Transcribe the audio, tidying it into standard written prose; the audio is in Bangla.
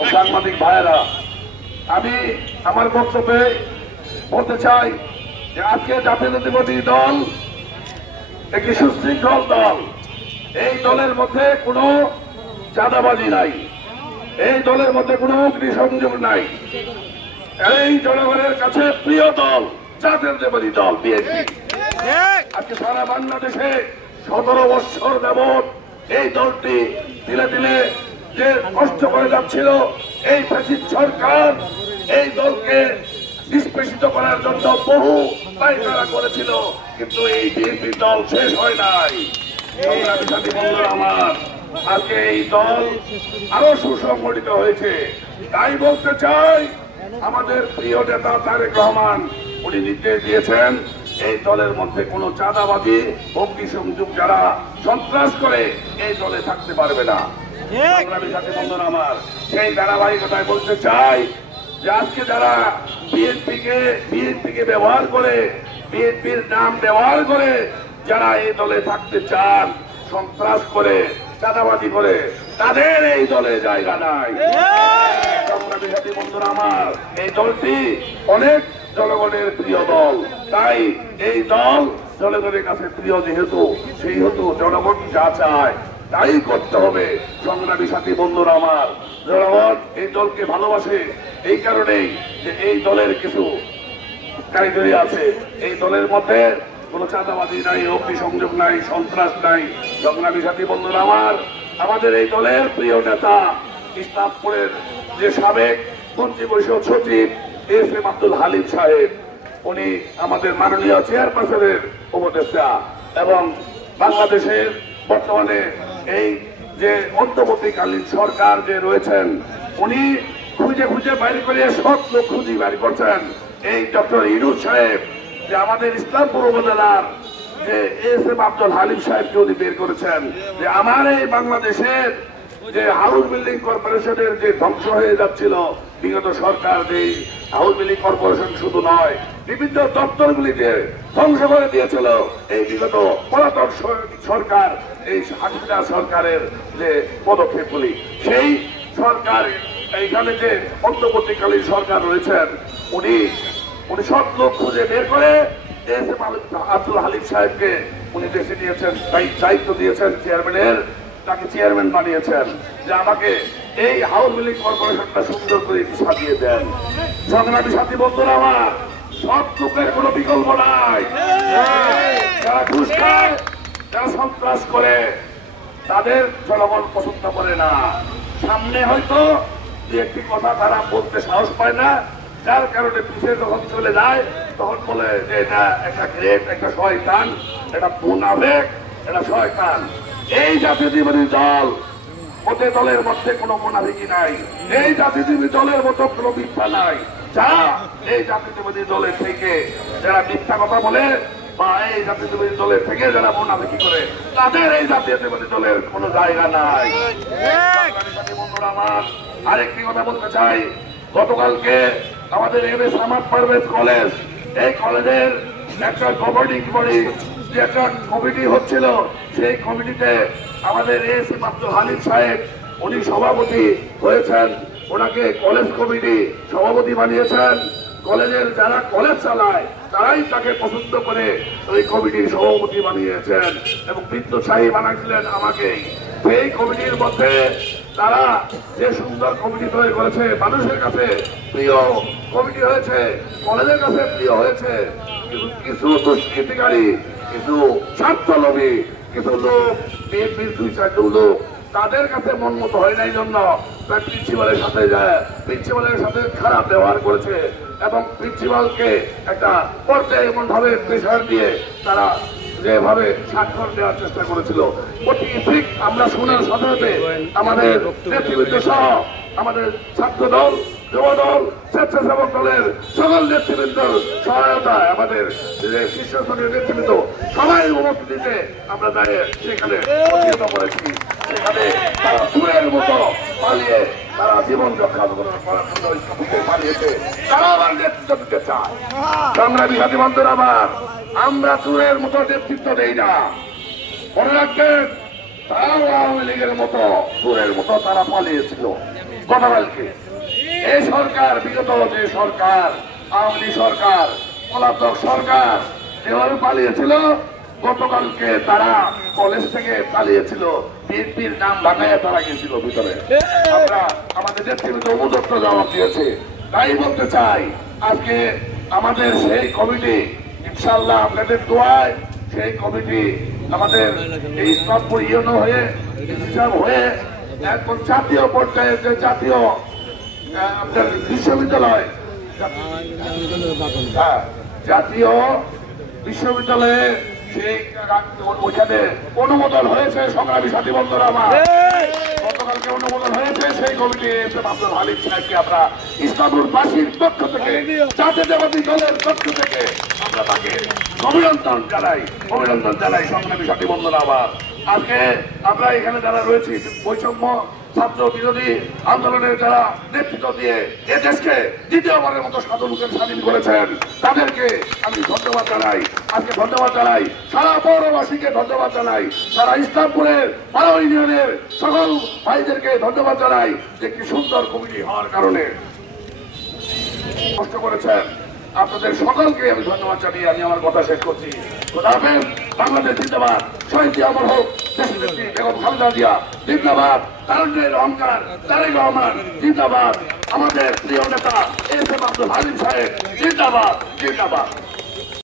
সাংবাদিক ভাইয়েরা, আমি আমার বক্তব্যে বলতে চাই যে আজকে জাতীয়তাবাদী দল একটি সুশৃঙ্খল দল। এই দলের মধ্যে কোনো চাঁদাবাজি নাই, এই দলের মধ্যে কোনো অগ্নিসংযোগ নাই। এই জনগণের কাছে প্রিয় দল জাতীয়তাবাদী দল বিএনপি। আজকে সারা বাংলাদেশে 17 বৎসর যাবৎ এই দলটি দিলে দিলে যে কষ্ট করে যাচ্ছিল, এই ফ্যাসিস্ট সরকার এই দলকে নিষ্পেষিত করার জন্য বহু পায়তারা করেছিল, কিন্তু এই বিএনপি দল শেষ হয় নাই। আমার আজকে এই দল আরো সুসংগঠিত হয়েছে। তাই বলতে চাই, আমাদের প্রিয় নেতা তারেক রহমান উনি নির্দেশ দিয়েছেন এই দলের মধ্যে কোনো চাঁদাবাজি, অগ্নিসংযোগ যারা সন্ত্রাস করে এই দলে থাকতে পারবে না। আমার সেই ধারাবাহিকতায় বলতে চাই যে আজকে যারা বিএনপিকে ব্যবহার করে, বিএনপির নাম ব্যবহার করে যারা এই দলে থাকতে চান, সন্ত্রাস করে, চাঁদাবাজি করে, তাদের এই দলে জায়গা নাই। বন্ধুরা আমার, এই দলটি অনেক জনগণের প্রিয় দল। তাই এই দল জনগণের কাছে প্রিয় যেহেতু, সেই হেতু জনগণ যা চায় তাই করতে হবে। সংগ্রামী সাথী বন্ধুরা আমার, জনগণ এই দলকে ভালোবাসে এই কারণেই যে এই দলের কিছু কারিগরি আছে। এই দলের মধ্যে কোনো চাঁদাবাজি নাই, অগ্নিসংযোগ নাই, সন্ত্রাস নাই। সংগ্রামী সাথী বন্ধুরা আমার, আমাদের এই দলের প্রিয় নেতা ইসলামপুরের যে সাবেক মন্ত্রী পরিষদ সচিব এস.এম. আব্দুল হালিম সাহেব, উনি আমাদের মাননীয় চেয়ারপারসনের উপদেষ্টা এবং বাংলাদেশের বর্তমানে এই যে অন্তর্বর্তীকালীন সরকার যে রয়েছেন, উনি খুঁজে খুঁজে বাইর করে সব লোক খুঁজে বাইর করছেন। এই ডক্টর ইউনূস সাহেব যে আমাদের ইসলামপুর উপজেলার যে এস.এম. আব্দুল হালিম সাহেবকে উনি বের করেছেন যে আমার এই বাংলাদেশের যে হাউস বিল্ডিং কর্পোরেশনের যে ধ্বংস হয়ে যাচ্ছিল বিগত সরকার, যে হাউস বিল্ডিং কর্পোরেশন শুধু নয়, বিভিন্ন দপ্তরগুলি যে ধ্বংস করে দিয়েছিল এই বিগত পলাতক সরকার, এই হাসিনা সরকারের যে পদক্ষেপগুলি, সেই সরকার এইখানে যে অন্তর্বর্তীকালীন সরকার রয়েছেন, উনি সব লোক খুঁজে বের করে এস.এম. আব্দুল হালিম সাহেবকে উনি দেশে নিয়েছেন, দায়িত্ব দিয়েছেন চেয়ারম্যানের, তাকে চেয়ারম্যান বানিয়েছেন যে আমাকে এই হাউস বিল্ডিং কর্পোরেশনটা সুন্দর করে সাজিয়ে দেন। সংগ্রামী সাথী বন্ধুরা আমার, সব লোকের কোনো বিকল্প নাই। যারা ঘুষ খায়, যারা সন্ত্রাস করে, তাদের জনগণ পছন্দ করে না। সামনে হয়তো দু একটি কথা তারা বলতে সাহস পায় না, যার কারণে পিছিয়ে যখন চলে যায় তখন বলে যে এটা একটা গ্রেট, একটা শয়তান, এটা মুনাফিক, এটা শয়তান। এই জাতীয়তাবাদী দল ওদের দলের মধ্যে কোনো মুনাফিকি নাই, এই জাতীয়তাবাদী দলের মতো কোনো মিথ্যা নাই। যারা এই জাতীয়তাবাদী দলের থেকে যারা মিথ্যা কথা বলে বা এই জাতীয়তাবাদী দলের থেকে যারা মুনাফিকি করে, তাদের এই জাতীয়তাবাদী দলের কোনো জায়গা নাই। বন্ধুরা আমার, আরেকটি কথা বলতে চাই, গতকালকে আমাদের এম.এস. আহমদ পারভেজ কলেজ, এই কলেজের একটা গভর্নিং বডি যে একটা কমিটি হচ্ছিল, সেই কমিটিতে আমাদের এস.এম. আব্দুল হালিম সাহেব উনি সভাপতি হয়েছেন। ওনাকে কলেজ কমিটি সভাপতি বানিয়েছেন। কলেজের যারা কলেজ চালায় তারাই তাকে পছন্দ করে ওই কমিটির সভাপতি বানিয়েছেন এবং বৃত্তশাহী বানাইছিলেন আমাকেই। সেই কমিটির মধ্যে তারা যে সুন্দর কমিটি তৈরি করেছে, মানুষের কাছে প্রিয় কমিটি হয়েছে, কলেজের কাছে প্রিয় হয়েছে, কিন্তু কিছু দুষ্কৃতিকারী, কিছু স্বার্থলোভী কিছু লোক, বিএনপির 2-4 লোক, তাদের কাছে মন মতো হয় নাই জন্য প্রিন্সিপালের সাথে যায়, প্রিন্সিপালের সাথে খারাপ ব্যবহার করেছে এবং প্রিন্সিপালকে একটা পর্যায়ে এমন ভাবে প্রেশার দিয়ে তারা যেভাবে স্বাক্ষর দেওয়ার চেষ্টা করেছিল, অতি ঠিক আমরা শোনার সাথে সাথে আমাদের নেতৃবৃন্দ সহ আমাদের ছাত্র দল, যুব দল, স্বেচ্ছাসেবক দলের সকল নেতৃবৃন্দর সহায়তায় আমাদের যে শীর্ষস্থানীয় নেতৃবৃন্দ সবাই উপস্থিতিতে আমরা দাঁড়িয়ে সেখানে প্রতিহত করেছি। সেখানে তারা চুরের মতো পালিয়ে তারা জীবন রক্ষা করার জন্য থেকে পালিয়েছে, তারা আবার নেতৃত্ব দিতে চায়। সংগ্রামী সাথী বন্ধুরা আমার, আমরা চুরের মতো নেতৃত্ব দেই না। মনে রাখবেন, তারাও আওয়ামী লীগের মতো চুরের মতো তারা পালিয়েছিল। গতকালকে এই সরকার, বিগত যে সরকার, আওয়ামী লীগ সরকার, পলাতক সরকার এভাবে পালিয়েছিল। গতকালকে তারা কলেজ থেকে পালিয়েছিল, বিএনপির নাম লাগাইয়া তারা গেছিল ভিতরে। আমরা আমাদের নেতৃত্ব উপযুক্ত জবাব দিয়েছে। তাই বলতে চাই, আজকে আমাদের সেই কমিটি ইনশাআল্লাহ আপনাদের দোয়ায় সেই কমিটি আমাদের এই ইসলামপুর ইউনো হয়ে হিসাব হয়ে এখন জাতীয় পর্যায়ে যে জাতীয় আপনার বিশ্ববিদ্যালয়, জাতীয় বিশ্ববিদ্যালয়ে সেই ওইখানে অনুমোদন হয়েছে। সংগ্রামী সাথী বন্ধুরা আমার, গতকালকে অনুমোদন হয়েছে সেই কমিটি আব্দুল হালিম সাহেবকে আমরা ইসলামপুরবাসীর পক্ষ থেকে, জাতীয়তাবাদী দলের পক্ষ থেকে আমরা তাকে অভিনন্দন জানাই। সংগ্রামী সাথী বন্ধুরা আমার, আজকে আমরা এখানে যারা রয়েছি বৈষম্য ছাত্র বিরোধী আন্দোলনের যারা নেতৃত্ব দিয়ে এ দেশকে দ্বিতীয়বারের মতো স্বাধীন করেছেন, তাদেরকে আমি ধন্যবাদ জানাই। আজকে ধন্যবাদ জানাই সারা পৌরবাসীকে, ধন্যবাদ জানাই সারা ইসলামপুরের পাড়া ইউনিয়নের সকল ভাইদেরকে ধন্যবাদ জানাই যে কি সুন্দর কমিটি হওয়ার কারণে কষ্ট করেছেন। আপনাদের সকলকে আমি ধন্যবাদ জানিয়ে আমি আমার কথা শেষ করছি। খোদা হাফেজ। বাংলাদেশ জিন্দাবাদ। শহীদ অমর হোক দেশনেত্রী বেগম খালেদা জিয়া জিন্দাবাদ। তারুণ্যের অহংকার তারেক রহমান জিন্দাবাদ। আমাদের প্রিয় নেতা এস এম আব্দুল হালিম সাহেব জিন্দাবাদ।